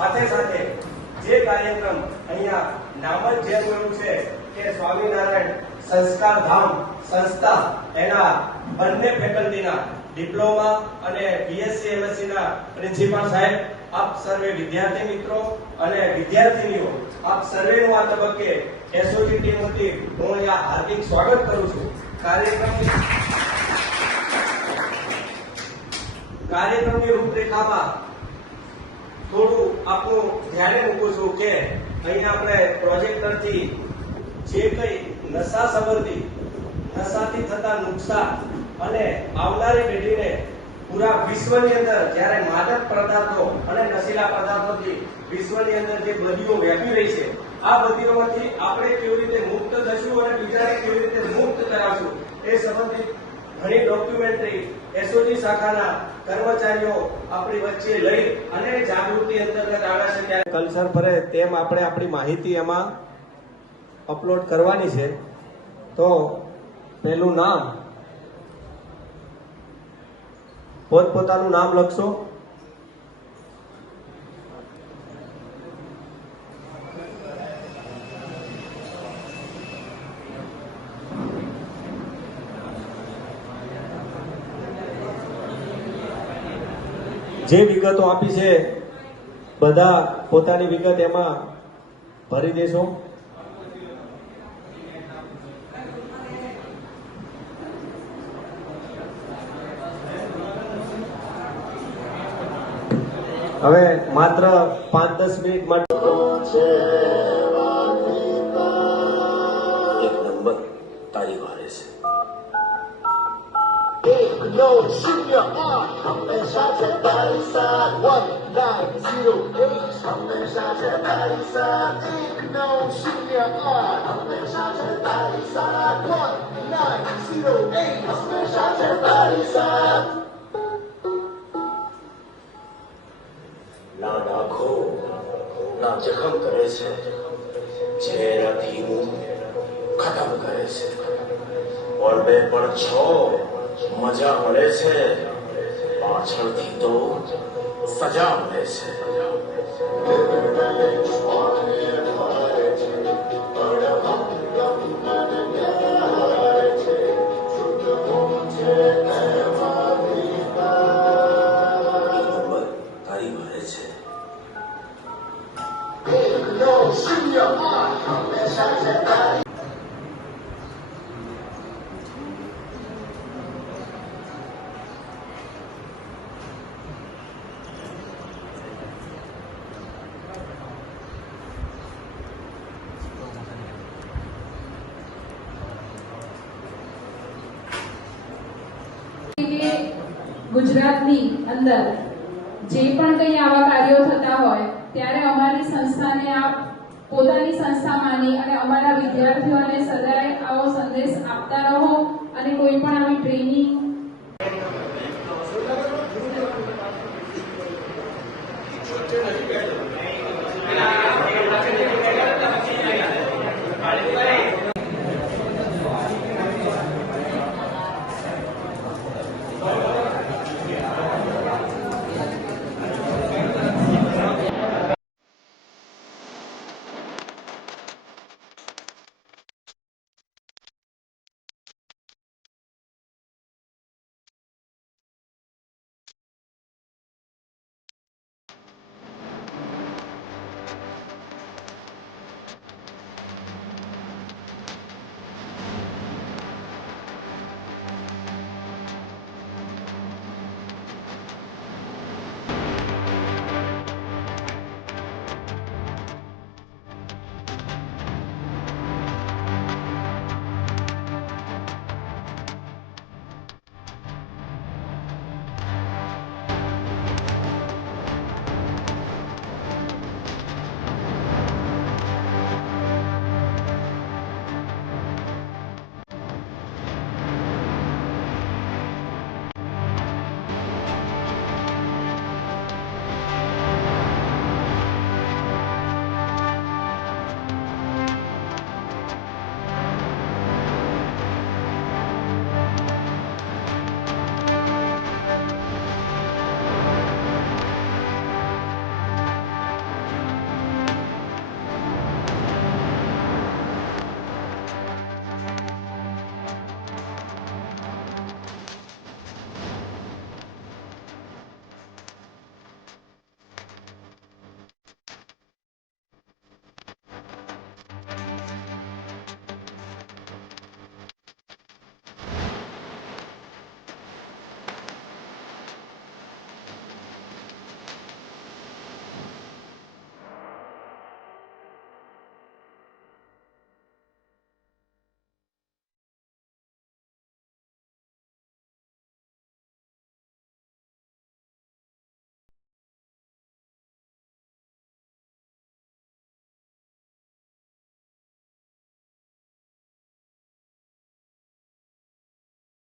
સાથે સાથે જે કાર્યક્રમ અહીંયા નામ જ જેમ એવું છે કે સ્વામિનારાયણ સંસ્કાર ધામ સંસ્થા એના બંને ફેકલ્ટીના ડિપ્લોમા અને બીએસસી એમએસસી ના પ્રિન્સિપાલ સાહેબ, આપ સર્વે વિદ્યાર્થી મિત્રો અને વિદ્યાર્થીનીઓ, આપ સર્વેનું આ તબક્કે એસઓજી ટીમ વતી હું અહીંયા હાર્દિક સ્વાગત કરું છું. કાર્યક્રમની રૂપરેખામાં થોડું આપનું ધ્યાને મૂકું છું કે અહીંયા આપણે પ્રોજેક્ટરથી જે કઈ નશા સંબંધી, નશાથી થતા નુકસાન અને આવનારી પેઢીને પૂરા વિશ્વની અંદર જ્યારે માદક પદાર્થો અને નશીલા પદાર્થોથી વિશ્વની અંદર જે બદીઓ વ્યાપી રહી છે, આ બદીઓમાંથી આપણે કેવી રીતે મુક્ત થશું અને બીજાને કેવી રીતે મુક્ત કરાવશું એ સંબંધિત ઘણી ડોક્યુમેન્ટરી એસઓજી શાખાના કર્મચારીઓ આપણી વચ્ચે લઈ અને જાગૃતિ અંતર્ગત આવે છે. ત્યારે કલ્ચર ફરે તેમ આપણે આપણી માહિતી એમાં અપલોડ કરવાની છે. તો પહેલું નામ, પોતપોતાનું નામ લખશો. જે વિગતો આપી છે બધા પોતાની વિગત એમાં ભરી દેશો. હવે માત્ર 5-10 મિનિટ માટે એક નંબર તારી વારે છે. 1908 હંમેશા છે તારી સાથ. 1908 હંમેશા છે તારી સાથ. 1908 હંમેશા છે તારી સાથ. 1908 હંમેશા છે તારી સાથ. ના નાખો ના જખમ કરે છે, ઝેર ધીમું ખતમ કરે છે. પણ બે પણ છો મજા મળે છે, પાછળથી તો સજા મળે છે. તારી વારે છે. 1908 હંમેશા છે તારી. ગુજરાતની અંદર જે પણ કંઈ આવા કાર્યો થતા હોય ત્યારે અમારી સંસ્થાને આપ પોતાની સંસ્થા માની અને અમારા વિદ્યાર્થીઓને સદાય આવો સંદેશ આપતા રહો અને કોઈ પણ આવી ટ્રેનિંગ